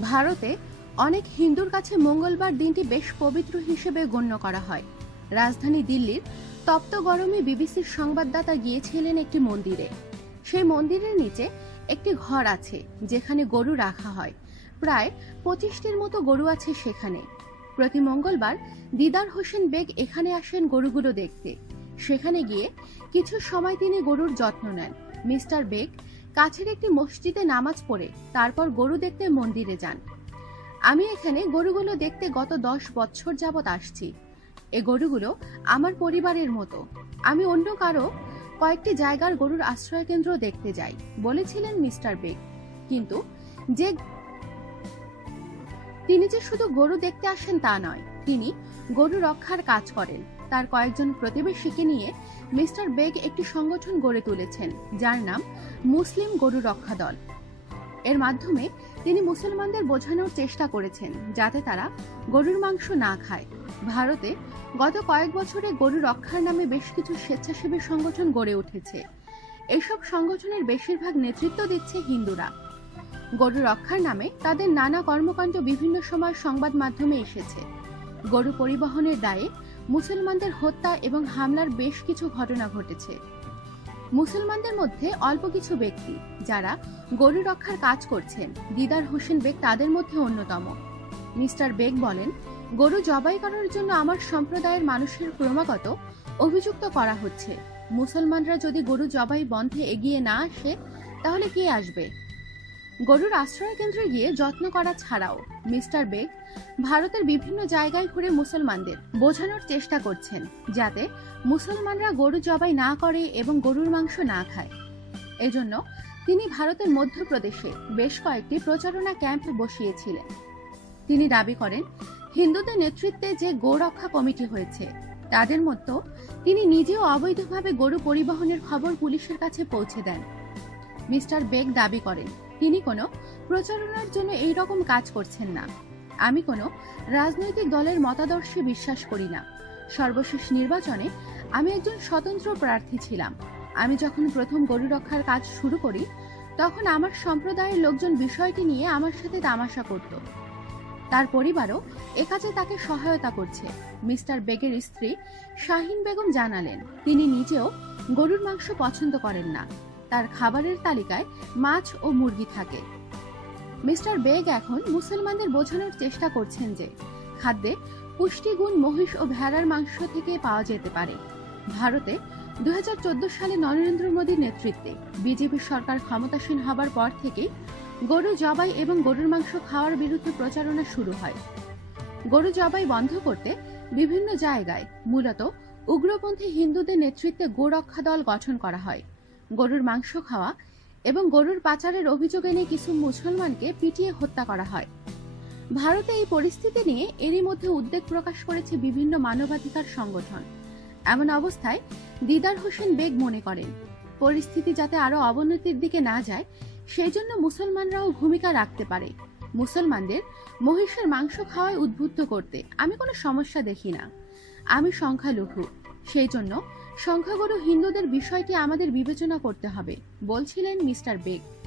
ভারতে অনেক হিন্দুর কাছে মঙ্গলবার দিনটি বেশ পবিত্র হিসেবে গণ্য করা হয়। রাজধানী দিল্লির তপ্ত গরমে বিবিসির সংবাদদাতা গিয়েছিলেন একটি মন্দিরে। সেই মন্দিরের নিচে একটি ঘর আছে, যেখানে গরু রাখা হয়। প্রায় পঁচিশটির মতো গরু আছে সেখানে। প্রতি মঙ্গলবার দিদার হোসেন বেগ এখানে আসেন গরুগুলো দেখতে। সেখানে গিয়ে কিছু সময় তিনি গরুর যত্ন নেন। মিস্টার বেগ কাছের একটি মসজিদে নামাজ পড়ে, তারপর গরু দেখতে মন্দিরে যান। আমি এখানে গরুগুলো দেখতে গত দশ বছর যাবৎ আসছি। এ গরুগুলো আমার পরিবারের মতো। আমি অন্য কারও কয়েকটি জায়গার গরুর আশ্রয় কেন্দ্র দেখতে যাই, বলেছিলেন মিস্টার বেগ। কিন্তু যে তিনি যে শুধু গরু দেখতে আসেন তা নয়, তিনি গরু রক্ষার কাজ করেন। তার কয়েকজন প্রতিবেশীকে নিয়ে মিস্টার বেগ একটি সংগঠন গড়ে তুলেছেন, যার নাম মুসলিম গরু রক্ষা দল। এর মাধ্যমে তিনি মুসলমানদের বোঝানোর চেষ্টা করেছেন, যাতে তারা গরুর মাংস না খায়। ভারতে গত কয়েক বছরে গরু রক্ষার নামে বেশ কিছু স্বেচ্ছাসেবী সংগঠন গড়ে উঠেছে। এসব সংগঠনের বেশিরভাগ নেতৃত্ব দিচ্ছে হিন্দুরা। গরু রক্ষার নামে তাদের নানা কর্মকাণ্ড বিভিন্ন সময় সংবাদ মাধ্যমে এসেছে। গরু পরিবহনের দায়ে মুসলমানদের হত্যা এবং হামলার বেশ কিছু ঘটনা ঘটেছে। মুসলমানদের মধ্যে অল্প কিছু ব্যক্তি, যারা গরু রক্ষার কাজ করছেন, দিদার হোসেন বেগ তাদের মধ্যে অন্যতম। মিস্টার বেগ বলেন, গরু জবাই করার জন্য আমার সম্প্রদায়ের মানুষের ক্রমাগত অভিযুক্ত করা হচ্ছে। মুসলমানরা যদি গরু জবাই বন্ধে এগিয়ে না আসে, তাহলে কে আসবে? গরুর আশ্রয় কেন্দ্রে গিয়ে যত্ন করা ছাড়াও মিস্টার বেগ ভারতের বিভিন্ন জায়গায় ঘুরে মুসলমানদের বোঝানোর চেষ্টা করছেন, যাতে মুসলমানরা গরু জবাই না করে এবং গরুর মাংস না খায়। এজন্য তিনি ভারতের মধ্যপ্রদেশে বেশ কয়েকটি প্রচারণা ক্যাম্প বসিয়েছিলেন। তিনি দাবি করেন, হিন্দুদের নেতৃত্বে যে গো রক্ষা কমিটি হয়েছে, তাদের মতো তিনি নিজেও অবৈধভাবে গরু পরিবহনের খবর পুলিশের কাছে পৌঁছে দেন। মিস্টার বেগ দাবি করেন তিনি কোনো প্রচারণার জন্য এই রকম কাজ করছেন না। আমি কোনো রাজনৈতিক দলের মতাদর্শে বিশ্বাস করি না। সর্বশেষ নির্বাচনে আমি একজন স্বতন্ত্র প্রার্থী ছিলাম। আমি যখন প্রথম গরু রক্ষার কাজ শুরু করি, তখন আমার সম্প্রদায়ের লোকজন বিষয়টি নিয়ে আমার সাথে তামাশা করত। তার পরিবারও এ কাজে তাকে সহায়তা করছে। মিস্টার বেগের স্ত্রী শাহিন বেগম জানালেন, তিনি নিজেও গরুর মাংস পছন্দ করেন না। তার খাবারের তালিকায় মাছ ও মুরগি থাকে। মিস্টার বেগ এখন মুসলমানদের বোঝানোর চেষ্টা করছেন যে খাদ্যে পুষ্টিগুণ মহিষ ও ভেড়ার মাংস থেকে পাওয়া যেতে পারে। ভারতে দু হাজার চোদ্দ সালে নরেন্দ্র মোদীর নেতৃত্বে বিজেপি সরকার ক্ষমতাসীন হবার পর থেকেই গরু জবাই এবং গরুর মাংস খাওয়ার বিরুদ্ধে প্রচারণা শুরু হয়। গরু জবাই বন্ধ করতে বিভিন্ন জায়গায় মূলত উগ্রপন্থী হিন্দুদের নেতৃত্বে গোরক্ষা দল গঠন করা হয়। গরুর মাংস খাওয়া এবং গরুর পাচারের অভিযোগ এনে কিছু মুসলমানকে পিটিয়ে হত্যা করা হয়। ভারতে এই পরিস্থিতি নিয়ে এরই মধ্যে উদ্বেগ প্রকাশ করেছে বিভিন্ন মানবাধিকার সংগঠন। এমন অবস্থায় দিদার হোসেন বেগ মনে করেন, পরিস্থিতি যাতে আরও অবনতির দিকে না যায়, সেই জন্য মুসলমানরাও ভূমিকা রাখতে পারে। মুসলমানদের মহিষের মাংস খাওয়ায় উদ্বুদ্ধ করতে আমি কোনো সমস্যা দেখি না। আমি সংখ্যালঘু, সেই জন্য সংখ্যাগুরু হিন্দুদের বিষয়টি আমাদের বিবেচনা করতে হবে বলছিলেন মিস্টার বেগ।